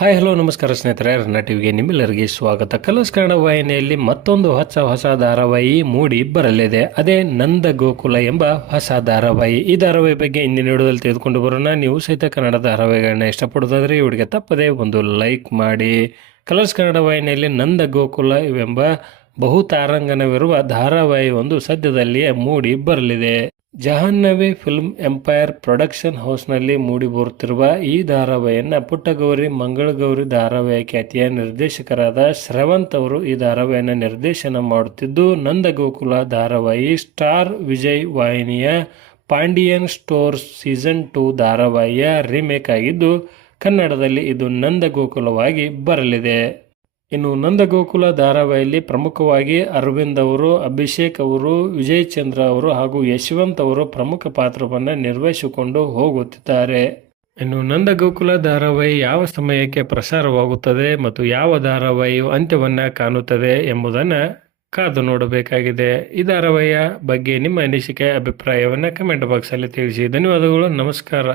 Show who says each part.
Speaker 1: Hi, hello, ನಮಸ್ಕಾರ ಸ್ನೇಹಿತರೆ ರನ್ನ ಟಿವಿಗೆ ನಿಮ್ಮೆಲ್ಲರಿಗೆ ಸ್ವಾಗತ. ಕಲರ್ಸ್ ಕನ್ನಡ ವಾಹಿನಿಯಲ್ಲಿ ಮತ್ತೊಂದು ಹೊಸ ಹೊಸ ಧಾರಾವಾಹಿ ಮೂಡಿ ಬರಲಿದೆ. ಅದೇ ನಂದ ಗೋಕುಲ ಎಂಬ ಹೊಸ ಧಾರಾವಾಹಿ. ಈ ಧಾರಾವಾಹಿ ಬಗ್ಗೆ ಇಂದಿನ ವಿಡಿಯೋದಲ್ಲಿ ತೆಗೆದುಕೊಂಡು ಬರೋಣ. ನೀವು ಸಹಿತ ಕನ್ನಡ ಧಾರಾವಾಹಿಗಳನ್ನ ಇಷ್ಟಪಡೋದಾದ್ರೆ ಇವರಿಗೆ ತಪ್ಪದೆ ಒಂದು ಲೈಕ್ ಮಾಡಿ. ಕಲರ್ಸ್ ಕನ್ನಡ ವಾಹಿನಿಯಲ್ಲಿ ನಂದ ಗೋಕುಲ ಎಂಬ ಬಹುತಾರಾಂಗಣವಿರುವ ಧಾರಾವಾಹಿ ಒಂದು ಸದ್ಯದಲ್ಲಿಯೇ ಮೂಡಿ ಬರಲಿದೆ. ಜಹಾನ್ನವಿ ಫಿಲ್ಮ್ ಎಂಪೈರ್ ಪ್ರೊಡಕ್ಷನ್ ಹೌಸ್ನಲ್ಲಿ ಮೂಡಿಬರುತ್ತಿರುವ ಈ ಧಾರಾವಾಹಿಯನ್ನು ಪುಟ್ಟಗೌರಿ, ಮಂಗಳಗೌರಿ ಧಾರಾವಾಹಿ ಖ್ಯಾತಿಯ ನಿರ್ದೇಶಕರಾದ ಶ್ರವಂತ್ ಅವರು ಈ ಧಾರಾವಾಹಿಯನ್ನು ನಿರ್ದೇಶನ ಮಾಡುತ್ತಿದ್ದು, ನಂದಗೋಕುಲ ಧಾರಾವಾಹಿ ಸ್ಟಾರ್ ವಿಜಯ್ ವಾಹಿನಿಯ ಪಾಂಡಿಯನ್ ಸ್ಟೋರ್ ಸೀಸನ್ ಟು ಧಾರಾವಾಹಿಯ ರೀಮೇಕ್ ಆಗಿದ್ದು, ಕನ್ನಡದಲ್ಲಿ ಇದು ನಂದಗೋಕುಲವಾಗಿ ಬರಲಿದೆ. ಇನ್ನು ನಂದಗೋಕುಲ ಧಾರಾವಾಹಿಯಲ್ಲಿ ಪ್ರಮುಖವಾಗಿ ಅರವಿಂದ್ ಅವರು, ಅಭಿಷೇಕ್ ಅವರು ವಿಜಯ್ ಚಂದ್ರ ಅವರು ಹಾಗೂ ಯಶವಂತ್ ಅವರು ಪ್ರಮುಖ ಪಾತ್ರವನ್ನು ನಿರ್ವಹಿಸಿಕೊಂಡು ಹೋಗುತ್ತಿದ್ದಾರೆ. ಇನ್ನು ನಂದಗೋಕುಲ ಧಾರಾವಾಹಿ ಯಾವ ಸಮಯಕ್ಕೆ ಪ್ರಸಾರವಾಗುತ್ತದೆ ಮತ್ತು ಯಾವ ಧಾರಾವಾಹಿಯು ಅಂತ್ಯವನ್ನು ಕಾಣುತ್ತದೆ ಎಂಬುದನ್ನು ಕಾದು ನೋಡಬೇಕಾಗಿದೆ. ಈ ಧಾರಾವಾಹಿಯ ಬಗ್ಗೆ ನಿಮ್ಮ ಅನಿಸಿಕೆ, ಅಭಿಪ್ರಾಯವನ್ನು ಕಮೆಂಟ್ ಬಾಕ್ಸಲ್ಲಿ ತಿಳಿಸಿ. ಧನ್ಯವಾದಗಳು, ನಮಸ್ಕಾರ.